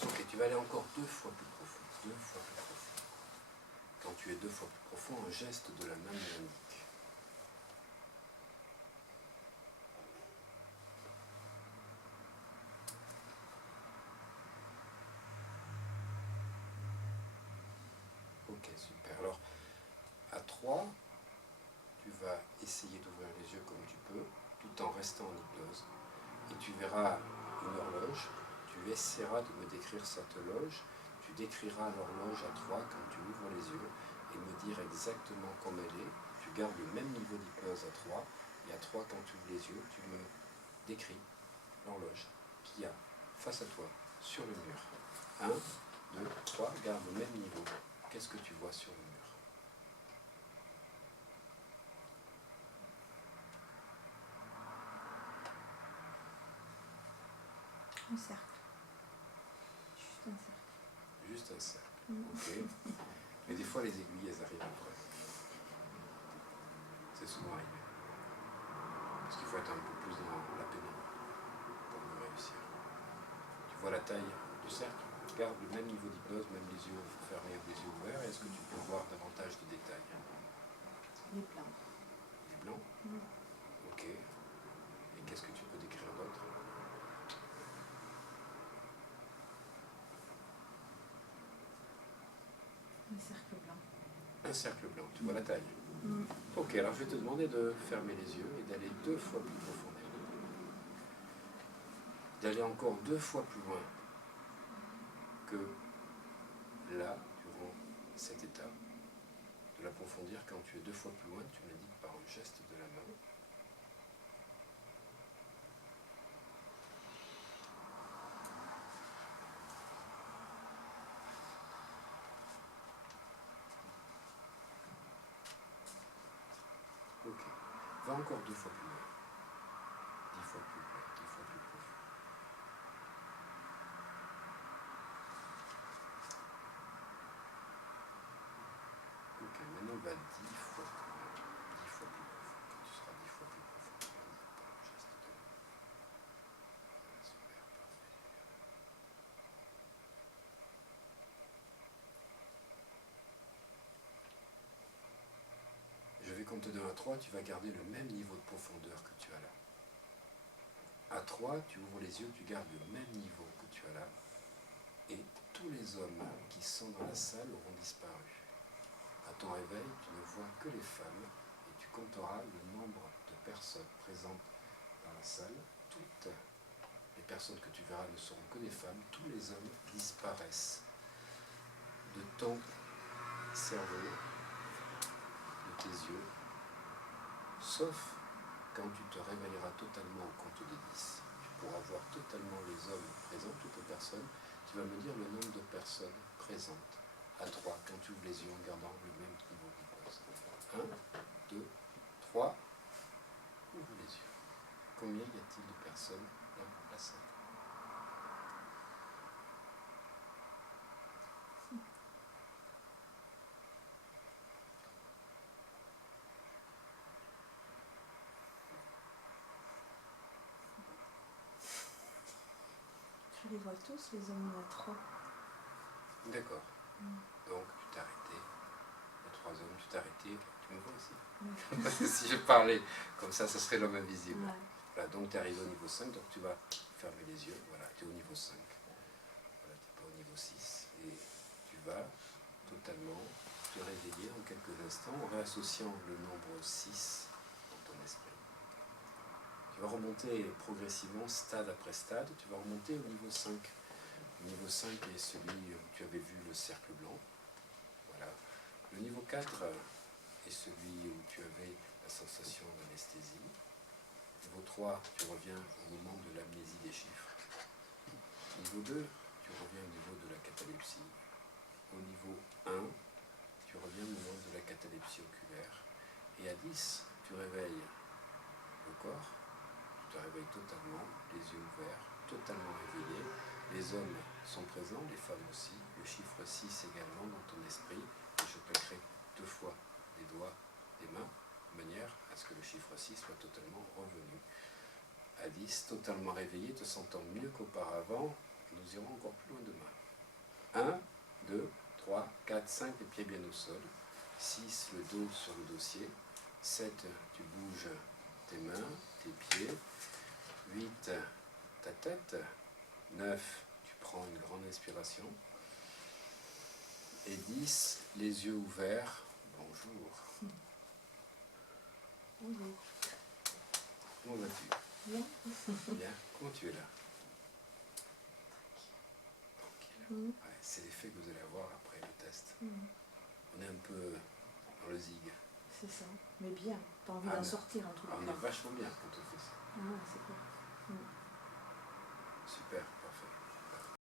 Ok, tu vas aller encore 2 fois plus profond, 2 fois plus profond. Quand tu es 2 fois plus profond, un geste de la main l'indique. Ok, super. Alors, à 3, tu vas essayer d'ouvrir les yeux comme tu peux, tout en restant en hypnose. Et tu verras une horloge, tu essaieras de me décrire cette horloge, tu décriras l'horloge à 3 quand tu ouvres les yeux, et me dire exactement comme elle est. Tu gardes le même niveau d'hypnose à 3, et à 3 quand tu ouvres les yeux, tu me décris l'horloge qu'il y a face à toi, sur le mur. 1, 2, 3, garde le même niveau. Qu'est-ce que tu vois sur le mur? Un cercle. Juste un cercle. Juste un cercle. Ok. Mais des fois, les aiguilles, elles arrivent après. C'est souvent arrivé. Parce qu'il faut être un peu plus dans la pénombre pour mieux réussir. Tu vois la taille du cercle? Garde le même niveau d'hypnose, même les yeux fermés ou les yeux ouverts. Est-ce que tu peux voir davantage de détails? Les blancs. Les blancs? Ok. Et qu'est-ce que tu peux décrire d'autre? Un cercle blanc. Un cercle blanc. Tu vois la taille? Ok, alors je vais te demander de fermer les yeux et d'aller 2 fois plus profondément. D'aller encore 2 fois plus loin que là, durant cet état. De l'approfondir quand tu es 2 fois plus loin, tu me l'indiques par un geste de la main. Ok. Va encore 2 fois plus loin. 10 fois plus loin, 10 fois plus profond. Ok, maintenant va 10 fois plus loin. 10 fois plus profond. Quand tu seras 10 fois plus profond, tu m'indiques par un geste de la main. Voilà, super, parfait. Je vais compter de 1 à 3, tu vas garder le même niveau de profondeur que tu as là. À 3, tu ouvres les yeux, tu gardes le même niveau que tu as là. Et tous les hommes qui sont dans la salle auront disparu. À ton réveil, tu ne vois que les femmes et tu compteras le nombre de personnes présentes dans la salle. Toutes les personnes que tu verras ne seront que des femmes. Tous les hommes disparaissent de ton cerveau, de tes yeux, sauf quand tu te réveilleras totalement au compte de 10. Tu pourras voir totalement les hommes présents, toutes les personnes. Tu vas me dire le nombre de personnes présentes à 3 quand tu ouvres les yeux en gardant le même niveau d'hypnose. 1, 2, 3, ouvre les yeux. Combien y a-t-il de personnes dans la salle? Je les vois tous, les hommes, il y en a 3. D'accord. Donc tu t'es arrêté. Il y a 3 hommes, tu t'es arrêté. Tu me vois ici? Parce que si je parlais comme ça serait l'homme invisible. Ouais. Voilà, donc tu es arrivé au niveau 5, donc tu vas fermer les yeux. Voilà, tu es au niveau 5. Voilà, tu n'es pas au niveau 6. Et tu vas totalement te réveiller en quelques instants en réassociant le nombre 6 dans ton esprit. Tu vas remonter progressivement, stade après stade. Tu vas remonter au niveau 5. Le niveau 5 est celui où tu avais vu le cercle blanc. Voilà. Le niveau 4 est celui où tu avais la sensation d'anesthésie. Niveau 3, tu reviens au moment de l'amnésie des chiffres. Niveau 2, tu reviens au niveau de la catalepsie. Au niveau 1, tu reviens au moment de la catalepsie oculaire. Et à 10, tu réveilles le corps, tu te réveilles totalement, les yeux ouverts, totalement réveillé. Les hommes sont présents, les femmes aussi. Le chiffre 6 également dans ton esprit. Et je plaquerai 2 fois les doigts des mains, de manière à ce que le chiffre 6 soit totalement revenu. À 10, totalement réveillé, te sentant mieux qu'auparavant, Nous irons encore plus loin demain. 1, 2, 3, 4, 5, les pieds bien au sol. 6, le dos sur le dossier. 7, tu bouges tes mains, tes pieds. 8, ta tête. 9, tu prends une grande inspiration. Et 10, les yeux ouverts. Bonjour. Bonjour. Comment vas-tu? Bien. Bien. Comment tu es là? Tranquille. Mhm. Ouais, c'est l'effet que vous allez avoir après le test. Mhm. On est un peu dans le zig. C'est ça. Mais bien. T'as envie Ah, d'en mais- sortir en tout Ah, on cas. est vachement bien quand on fait ça. Ah, c'est clair. Super.